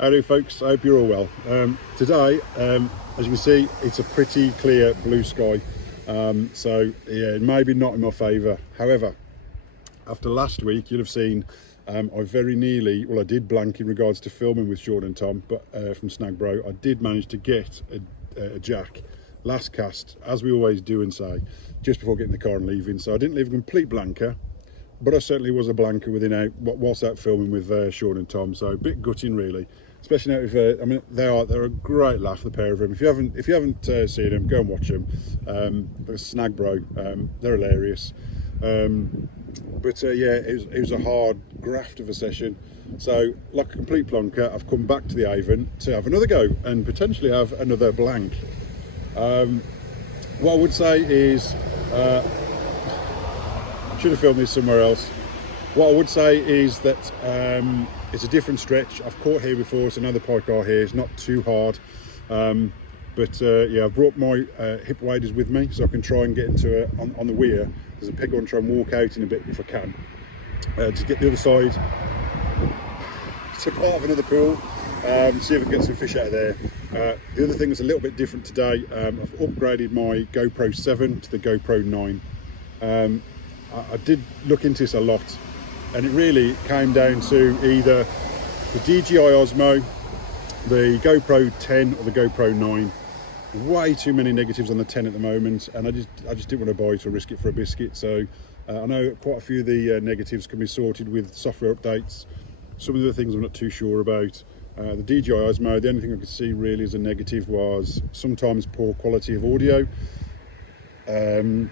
How do folks? I hope you're all well. Today, as you can see, it's a pretty clear blue sky. So yeah, maybe not in my favour. However, after last week, you'll have seen I very nearly, well, I did blank in regards to filming with Sean and Tom, but from snaggedbro, I did manage to get a jack last cast, as we always do and say, just before getting the car and leaving. So I didn't leave a complete blanker, but I certainly was a blanker whilst out filming with Sean and Tom. So a bit gutting, really, especially now with I mean, they're a great laugh, the pair of them. If you haven't seen them, go and watch them. snaggedbro, they're hilarious. But yeah, it was a hard graft of a session. So like a complete plonker, I've come back to the Avon to have another go and potentially have another blank. What I would say is, should have filmed this somewhere else. What I would say is that it's a different stretch. I've caught here before, so now the pike are here. It's not too hard. But yeah, I've brought my hip waders with me so I can try and get into it on the weir. There's a peg on, try and walk out in a bit if I can. Just get the other side to part of another pool, see if I can get some fish out of there. The other thing that's a little bit different today, I've upgraded my GoPro 7 to the GoPro 9. I did look into this a lot, and it really came down to either the DJI Osmo, the GoPro 10 or the GoPro 9. Way too many negatives on the 10 at the moment, and I just didn't want to buy it or risk it for a biscuit. So I know quite a few of the negatives can be sorted with software updates. Some of the things I'm not too sure about. The DJI Osmo, the only thing I could see really as a negative was sometimes poor quality of audio, and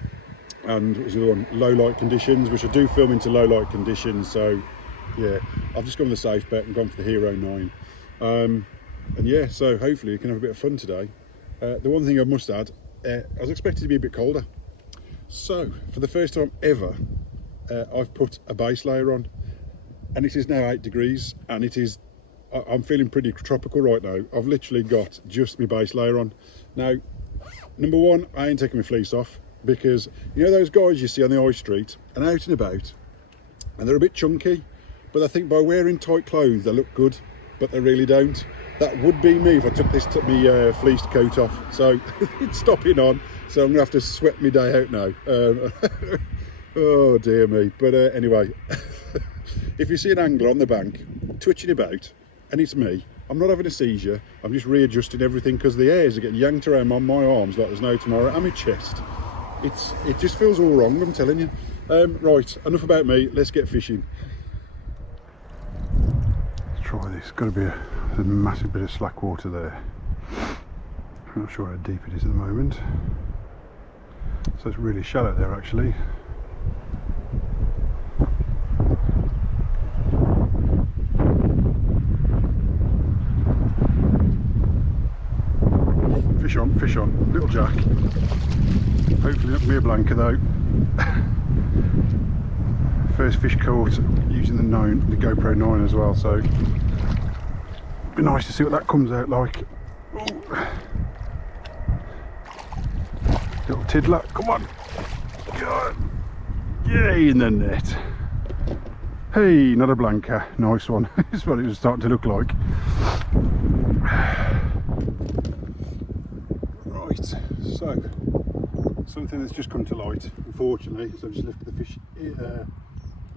what was the other one? Low light conditions, which I do film into low light conditions. So yeah, I've just gone the safe bet and gone for the Hero 9. And yeah, so hopefully we can have a bit of fun today. The one thing I must add, I was expecting to be a bit colder. So for the first time ever, I've put a base layer on, and it is now 8 degrees, and I'm feeling pretty tropical right now. I've literally got just my base layer on. Now, number one, I ain't taking my fleece off, because you know those guys you see on the high street and out and about, and they're a bit chunky, but I think by wearing tight clothes they look good, but they really don't. That would be me if I took my fleeced coat off. So it's stopping on, so I'm gonna have to sweat my day out now. Oh dear me. But anyway, if you see an angler on the bank twitching about and it's me, I'm not having a seizure, I'm just readjusting everything because the hairs are getting yanked around on my arms like there's no tomorrow, and my chest. It just feels all wrong, I'm telling you. Right, enough about me, let's get fishing. Let's try this. Got to be a massive bit of slack water there. I'm not sure how deep it is at the moment. So it's really shallow there actually. Fish on, little jack. Hopefully not be a blanker though. First fish caught using the GoPro 9 as well, so it'd be nice to see what that comes out like. Ooh. Little tiddler, come on. God. Yay, in the net. Hey, not a blanker, nice one. This is what it was starting to look like. Right, so something that's just come to light, unfortunately. So I've just lifted the fish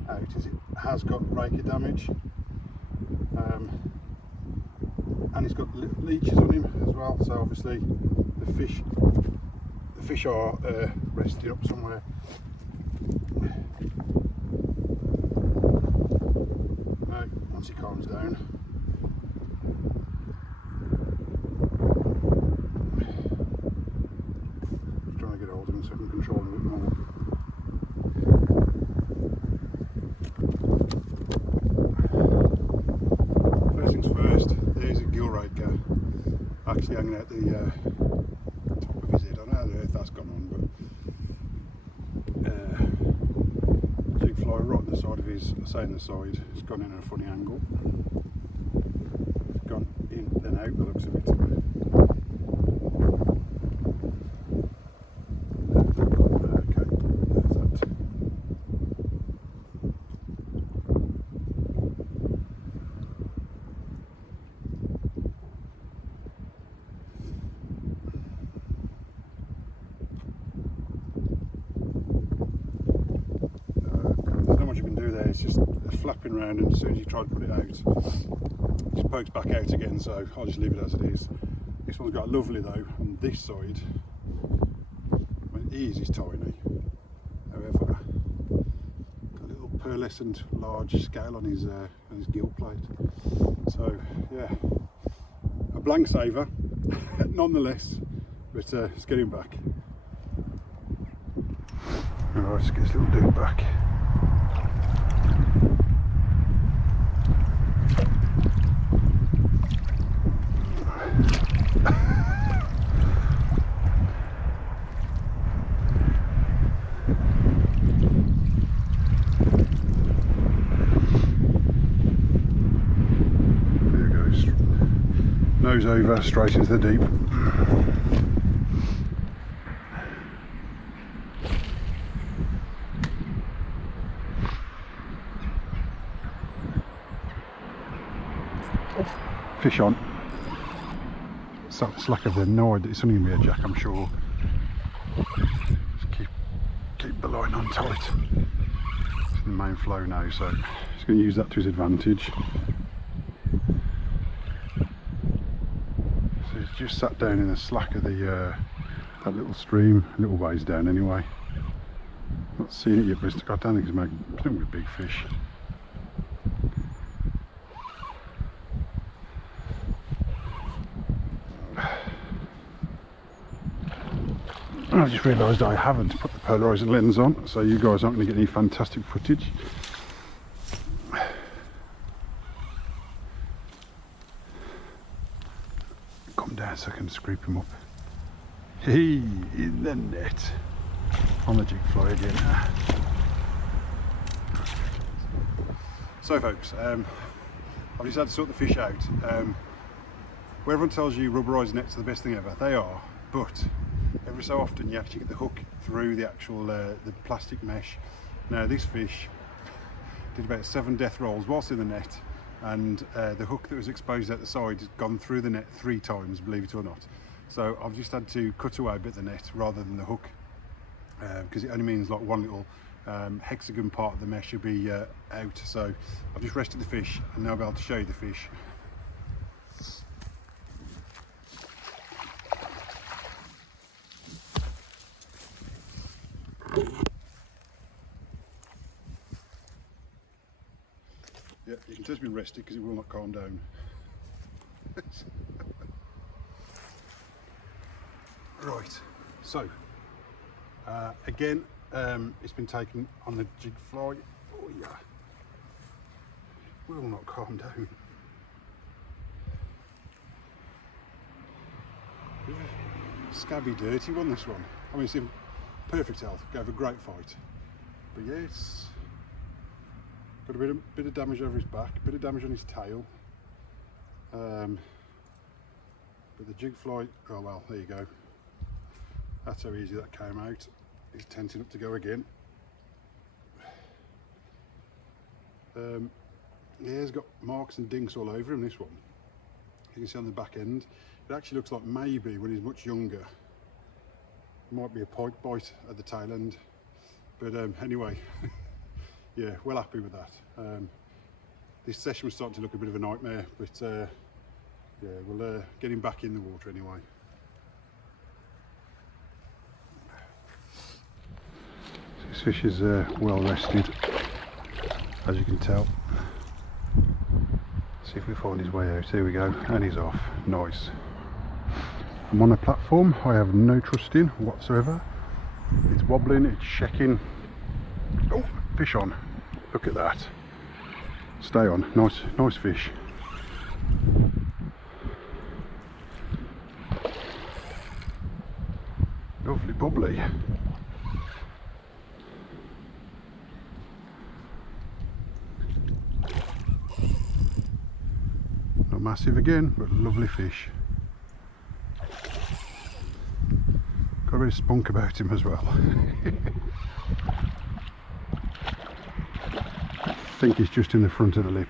out, as it has got raker damage, and it's got leeches on him as well. So obviously the fish are rested up somewhere. Now, once he calms down, just trying to get hold of him so I can control him a bit more. First things first, there's a gill raker actually hanging out the top of his head. I don't know how the earth that's gone on, but jig fly right on the side of his, I say on the side, it's gone in at a funny angle. It's gone in then out, the looks of it. flapping around, and as soon as you try to put it out, it just pokes back out again, so I'll just leave it as it is. This one's got lovely though on this side. I mean, his is tiny, however, got a little pearlescent large scale on his gill plate. So yeah, a blank saver nonetheless, but let's get him back. Alright, let's get this little dude back. There goes, nose over, straight into the deep. Fish on. It's like I've no idea. It's only gonna be a jack, I'm sure. Just keep the line on tight. It's in the main flow now, so he's going to use that to his advantage. So he's just sat down in the slack of the that little stream, a little ways down anyway. Not seen it yet, but I don't think it's making a big fish. I just realised I haven't put the polarising lens on, so you guys aren't going to get any fantastic footage. Come down so I can scrape him up. Hey, in the net. On the jig fly again. So folks, I've just had to sort the fish out. Where everyone tells you rubberised nets are the best thing ever, they are, but every so often you actually get the hook through the actual the plastic mesh. Now this fish did about 7 death rolls whilst in the net, and the hook that was exposed at the side has gone through the net 3 times, believe it or not. So I've just had to cut away a bit of the net rather than the hook, because it only means like one little hexagon part of the mesh will be out. So I've just rested the fish and now I'll be able to show you the fish. Yeah, you can tell it's been rested because it will not calm down. Right, so again, it's been taken on the jig fly. Oh yeah, will not calm down. Scabby, dirty one, this one. I mean, it's in perfect health, gave a great fight, but yeah, it's got a bit of damage over his back, a bit of damage on his tail, but the jig fly, oh well, there you go. That's how easy that came out. He's tenting up to go again. Yeah, he's got marks and dinks all over him, this one. You can see on the back end. It actually looks like maybe when he's much younger, might be a pike bite at the tail end. But anyway, yeah, well happy with that. This session was starting to look a bit of a nightmare, but yeah, we'll get him back in the water anyway. This fish is well rested, as you can tell. See if we find his way out. Here we go, and he's off. Nice. I'm on a platform I have no trust in whatsoever. It's wobbling, it's shaking. Oh, fish on. Look at that. Stay on. Nice fish. Lovely bubbly. Not massive again, but lovely fish. Got a bit of spunk about him as well. I think he's just in the front of the lip.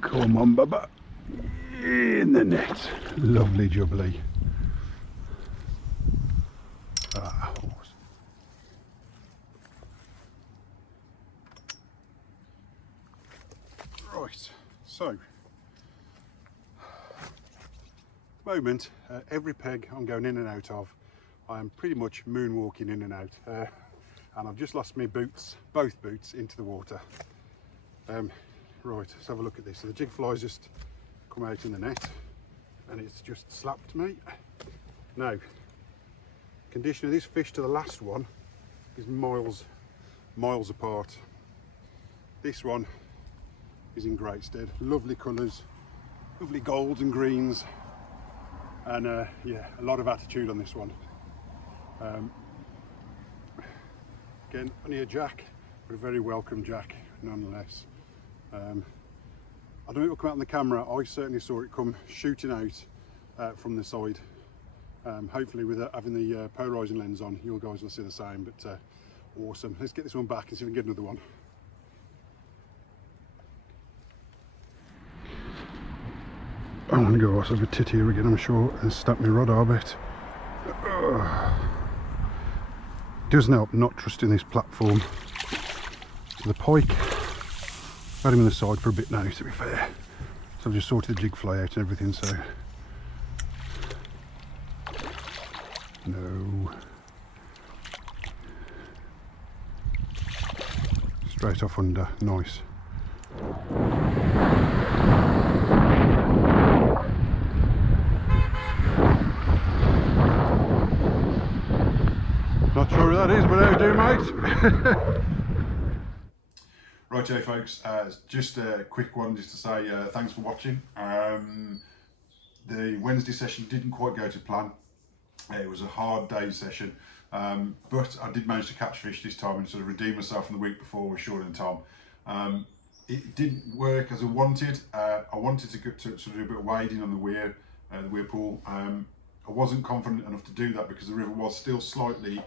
Come on, Bubba. In the net. Lovely jubbly. So, at the moment, every peg I'm going in and out of, I am pretty much moonwalking in and out. And I've just lost my boots, both boots, into the water. Right, let's have a look at this. So the jig fly's just come out in the net and it's just slapped me. Now, condition of this fish to the last one is miles apart. This one is in great stead. Lovely colours, lovely golds and greens, and yeah, a lot of attitude on this one. Again, only a jack, but a very welcome jack nonetheless. I don't know if it will come out on the camera. I certainly saw it come shooting out from the side. Hopefully with having the polarising lens on, you guys will see the same, but awesome. Let's get this one back and see if we can get another one. I'm going to go off of a tit here again, I'm sure, and snap my rod, I bet. Doesn't help not trusting this platform. So the pike, had him on the side for a bit now, to be fair. So I've just sorted the jig fly out and everything, so. No. Straight off under, nice. Not sure who that is, but how do, mate? Righto folks, just a quick one just to say thanks for watching. The Wednesday session didn't quite go to plan. It was a hard day session, but I did manage to catch fish this time and sort of redeem myself from the week before with Sean and Tom. It didn't work as I wanted. I wanted to sort of do a bit of wading on the weir pool. I wasn't confident enough to do that because the river was still slightly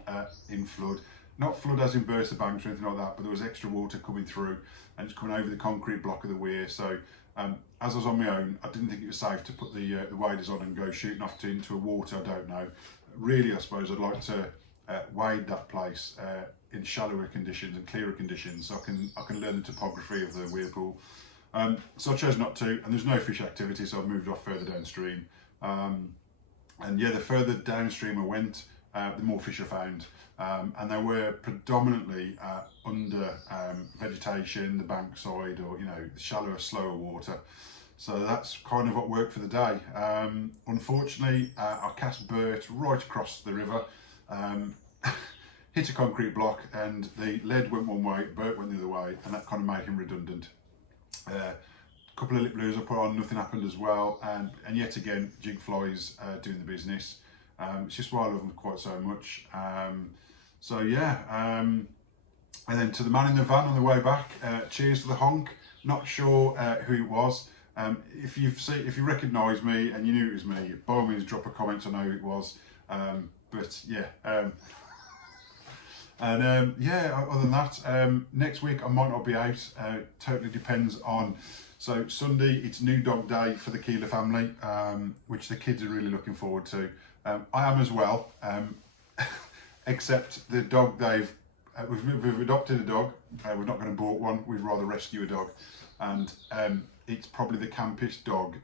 in flood. Not flood as in burst the banks or anything like that, but there was extra water coming through and it's coming over the concrete block of the weir. So as I was on my own, I didn't think it was safe to put the waders on and go shooting off into a water I don't know. Really, I suppose I'd like to wade that place in shallower conditions and clearer conditions, so I can learn the topography of the weir pool. So I chose not to, and there's no fish activity, so I've moved off further downstream. And yeah, the further downstream I went, the more fish I found. And they were predominantly under vegetation, the bankside, or shallower, slower water. So that's kind of what worked for the day. Unfortunately, I cast Bert right across the river, hit a concrete block, and the lead went one way, Bert went the other way, and that kind of made him redundant. Couple of lip blues I put on, nothing happened as well, and yet again jig flies doing the business. It's just why I love them quite so much. So yeah, and then to the man in the van on the way back, cheers for the honk. Not sure who it was. If you recognise me and you knew it was me, by all means drop a comment to know who it was. But yeah, yeah, other than that, next week I might not be out. Totally depends on. So Sunday, it's new dog day for the Keeler family, which the kids are really looking forward to. I am as well, except the dog we've adopted a dog. We're not going to bought one. We'd rather rescue a dog, and it's probably the campiest dog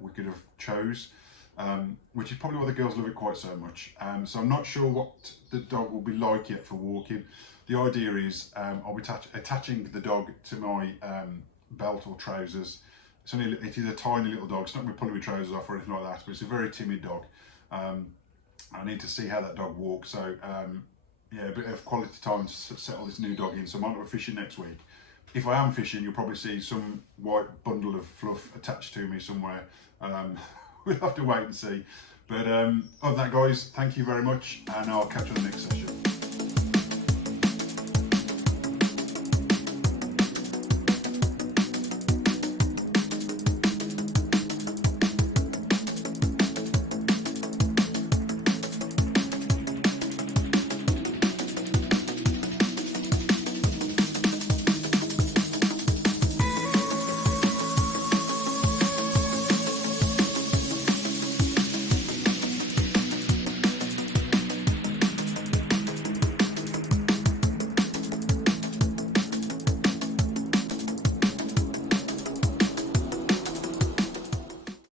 we could have chose, which is probably why the girls love it quite so much. So I'm not sure what the dog will be like yet for walking. The idea is I'll be attaching the dog to my belt or trousers. It is a tiny little dog. It's not going to be pulling my trousers off or anything like that, but it's a very timid dog. I need to see how that dog walks. So yeah, a bit of quality time to settle this new dog in. So I might not be fishing next week. If I am fishing, you'll probably see some white bundle of fluff attached to me somewhere. We'll have to wait and see. But other than that, guys, thank you very much, and I'll catch you on the next session.